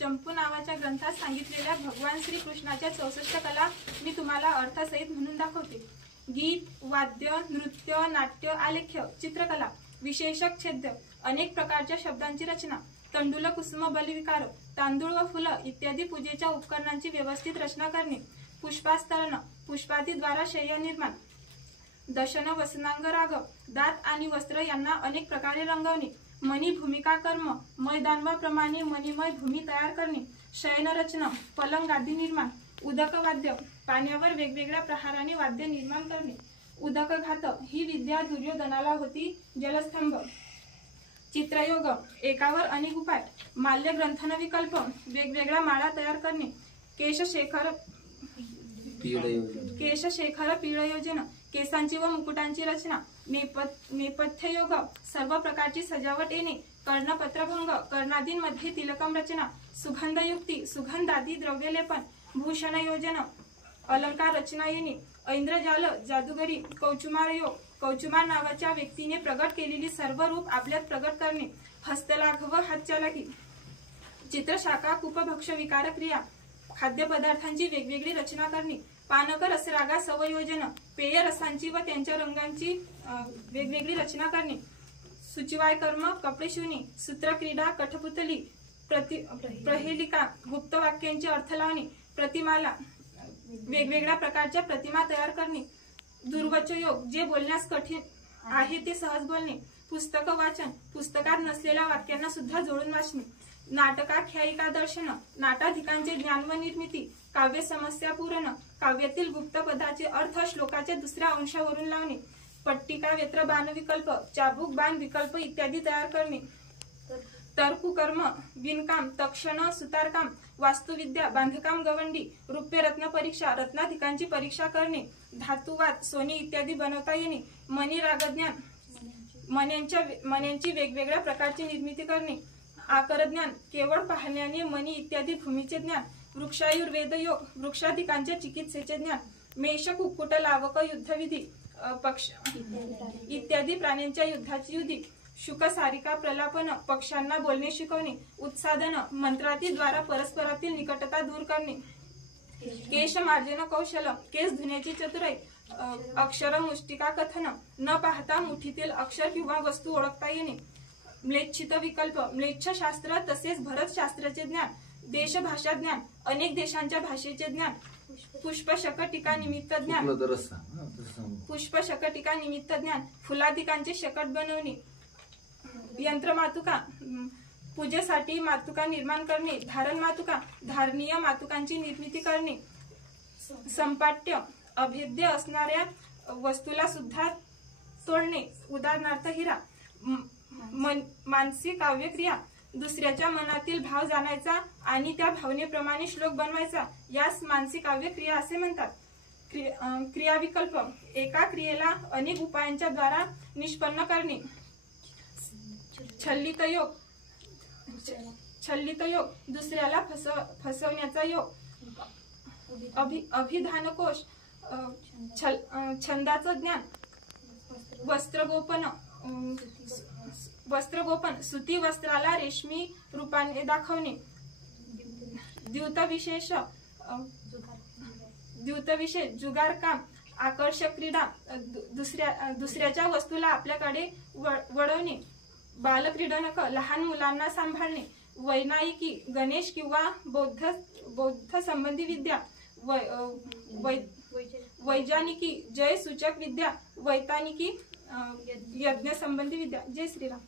चंपू नावाच्या ग्रंथात सांगितलेल्या भगवान श्री कृष्णाच्या 64 कला मी तुम्हाला अर्थसहित म्हणून दाखवते। गीत, वाद्य, नृत्य, नाट्य, आलेख्य, चित्रकला, विशेषक, छेद्य, अनेक प्रकारच्या शब्दांची रचना, तंडुल, कुसुम, बलिविकार, तांदूळ व फुलं इत्यादी पूजेच्या उपकरणांची व्यवस्थित रचना करणे, पुष्पास्तरण, पुष्पादीद्वारा शय्या निर्माण, दशन, वसनांग, राग, दात आणि वस्त्र यांना अनेक प्रकारे रंगवणे, मणी भूमिका कर्म, मैदानवाप्रमाणे मणिमय भूमी तयार करणे, शयन रचना, पलंग आदी निर्माण, उदक वाद्य, पाण्यावर वेगवेगळ्या प्रहाराने वाद्य निर्माण करणे, उदक घात ही विद्या दुर्योधनाला होती, जलस्तंभ, चित्रयोग, एकावर अनेक उपाय, माल्य ग्रंथन विकल्प, वेगवेगळ्या माळा तयार करणे, केशशेखर पीळयोजन, केसांची व मुकुटांची रचना, नेपथ्य योग, सर्व प्रकारची सजावट येणे, कर्णपत्रभंग, कर्णादींमध्ये तिलकम रचना, सुगंधयुक्ती, सुगंधादी द्रव्यलेपन, भूषण योजन, अलंकार रचना येणे, ऐंद्रजाल, जादूगरी, कौचुमार योग, कौचुमार नावाच्या व्यक्तीने प्रगट केलेली सर्व रूप आपल्यात प्रगट करणे, हस्तलाघव, हातचालाकी, चित्रशाखा, कुपभक्ष विकार क्रिया, खाद्यपदार्थांची वेगवेगळी रचना करणे, पानक रसरागा संयोजन, पेय रसांची व त्यांच्या रंगांची वेगवेगळी रचना करणे, सुचिवाय कर्म, कपडे शिवणे, सूत्रक्रीडा, कठपुतली, प्रहेलिका, गुप्त वाक्यांचे अर्थ लावणे, प्रतिमाला, वेगवेगळ्या प्रकारच्या प्रतिमा तयार करणे, दुर्वचयोग, जे बोलण्यास कठीण आहे ते सहज बोलणे, पुस्तक वाचन, पुस्तकात नसलेल्या वाक्यांना सुद्धा जोडून वाचणे, नाटकाख्यायिका दर्शन, नाटाधिकांचे ज्ञान व निर्मिती, काव्य समस्या पूर्ण, काव्यातील गुप्त पदाचे अर्थ श्लोकाच्या दुसऱ्या अंशावरून लावणे, पट्टिका, व्यत्र, बाण विकल्प, चाबूक, बाण विकल्प इत्यादी तयार करणे, तर्कुकर्म, विणकाम, तक्षण, सुतारकाम, वास्तुविद्या, बांधकाम, गवंडी, रुप्य रत्न परीक्षा, रत्नाधिकांची परीक्षा करणे, धातुवाद, सोने इत्यादी बनवता येणे, मणी रागज्ञान, मण्यांची वेगवेगळ्या प्रकारची निर्मिती करणे, आकरज्ञान, केवळ पाहण्याने मणी इत्यादी भूमीचे ज्ञान, वृक्षायुर्वेद योग, वृक्षाधिकांच्या चिकित्सेचे ज्ञान, मेष, कुक्कुट, लावक, युद्धविधी, पक्ष इत्यादी प्राण्यांच्या युद्धाची युधी, शुक, सारिका, प्रलापन, पक्ष्यांना बोलणे शिकवणे, उत्सादन, मंत्रातीद्वारा परस्परातील निकटता दूर करणे, केश मार्जन कौशल, केस धुण्याची चतुराई, अक्षर मुष्टिका कथन, न पाहता मुठीतील अक्षर किंवा वस्तू ओळखता येणे, म्लेच्छित विकल्प, म्लेच्छ शास्त्र तसेच भरत शास्त्राचे ज्ञान, देश भाषा ज्ञान, अनेक देशांच्या भाषेचे ज्ञान, पुष्पशकटिका निमित्त ज्ञान, पुष्पशकटिका निमित्त ज्ञान, फुलादिकांचे शकट बनवणे, यंत्र मातुका, पूजेसाठी मातुका निर्माण करणे, धारण मातुका, धारणीय मातुकांची निर्मिती करणे, संपाट्य, अभेद्य असणाऱ्या वस्तूला सुद्धा तोडणे, उदाहरणार्थ हिरा, मानसिक काव्यक्रिया, दुसऱ्याच्या मनातील भाव जाणायचा आणि त्या भावनेप्रमाणे श्लोक बनवायचा, यास मानसिक काव्यक्रिया असे म्हणतात। क्रियाविकल्प, एका क्रियेला अनेक उपायांच्या द्वारा निष्पन्न करणे, छल्लित योग, दुसऱ्याला फसवण्याचा योग, अभिधानकोश, छंदाचं ज्ञान, वस्त्रगोपन, सुती वस्त्राला रेशमी रूपाने दाखवणे, द्यूतविशेष, जुगारकाम, आकर्षक क्रीडा, दुसऱ्याच्या वस्तूला आपल्याकडे वळवणे, बालक्रीडनक, लहान मुलांना सांभाळणे, वैनायिकी, गणेश किंवा बौद्ध संबंधी विद्या, वैजानिकी, जय सूचक विद्या, वैतानिकी, यज्ञ संबंधी विद्या। जय श्रीराम।